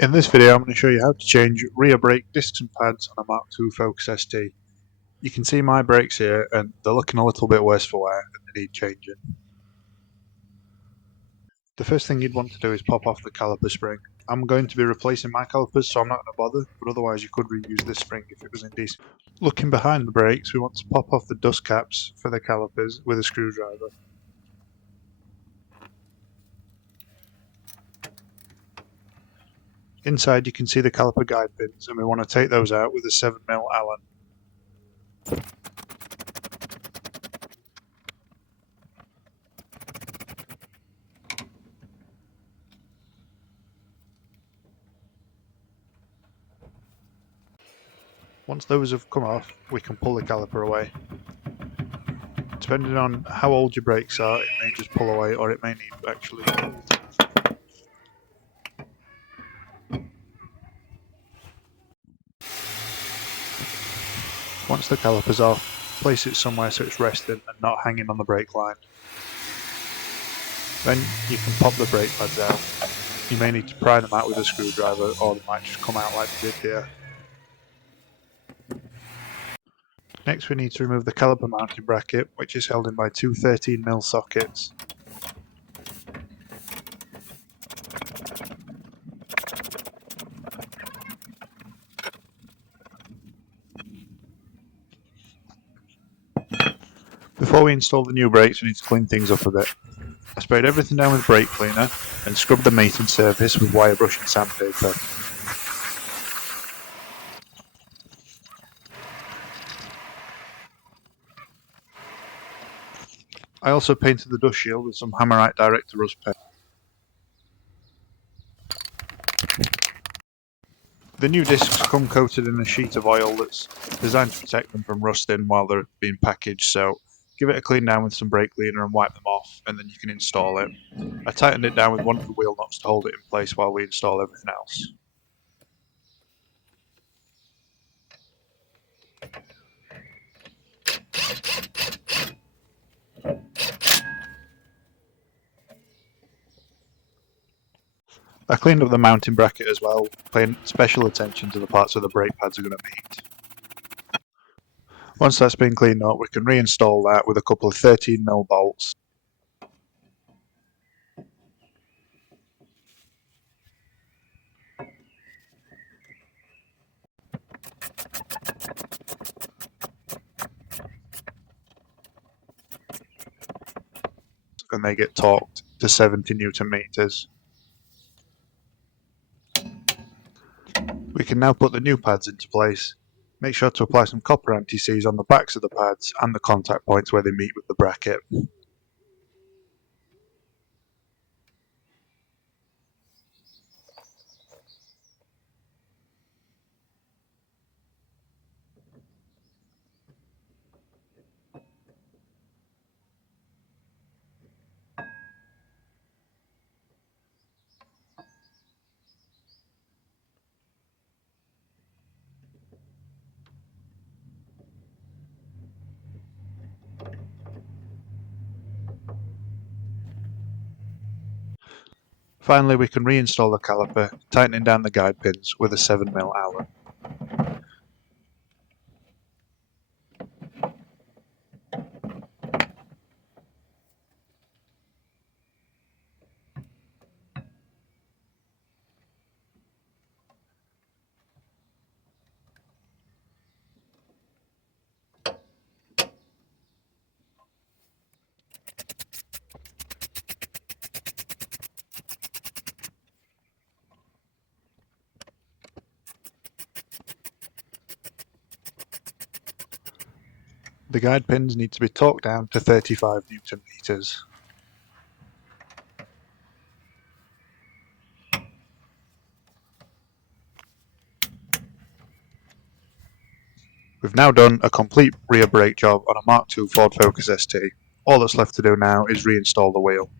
In this video I'm going to show you how to change rear brake discs and pads on a Mark II Focus ST. You can see my brakes here and they're looking a little bit worse for wear and they need changing. The first thing you'd want to do is pop off the caliper spring. I'm going to be replacing my calipers, so I'm not going to bother, but otherwise you could reuse this spring if it was in decent. Looking behind the brakes, we want to pop off the dust caps for the calipers with a screwdriver. Inside you can see the caliper guide pins and we want to take those out with a 7mm Allen. Once those have come off, we can pull the caliper away. Depending on how old your brakes are, it may just pull away or it may need actually pulled. Once the caliper's off, place it somewhere so it's resting and not hanging on the brake line. Then you can pop the brake pads out. You may need to pry them out with a screwdriver or they might just come out like they did here. Next we need to remove the caliper mounting bracket, which is held in by two 13mm sockets. Before we install the new brakes, we need to clean things up a bit. I sprayed everything down with brake cleaner and scrubbed the mating surface with wire brush and sandpaper. I also painted the dust shield with some Hammerite Director Rust paint. The new discs come coated in a sheet of oil that's designed to protect them from rusting while they're being packaged, so give it a clean down with some brake cleaner and wipe them off, and then you can install it. I tightened it down with one of the wheel nuts to hold it in place while we install everything else. I cleaned up the mounting bracket as well, paying special attention to the parts where the brake pads are going to meet. Once that's been cleaned up, we can reinstall that with a couple of 13mm bolts. And they get torqued to 70 Newton meters. We can now put the new pads into place. Make sure to apply some copper anti-seize on the backs of the pads and the contact points where they meet with the bracket. Finally, we can reinstall the caliper, tightening down the guide pins with a 7mm Allen. The guide pins need to be torqued down to 35 Newton meters. We've now done a complete rear brake job on a Mark II Ford Focus ST. All that's left to do now is reinstall the wheel.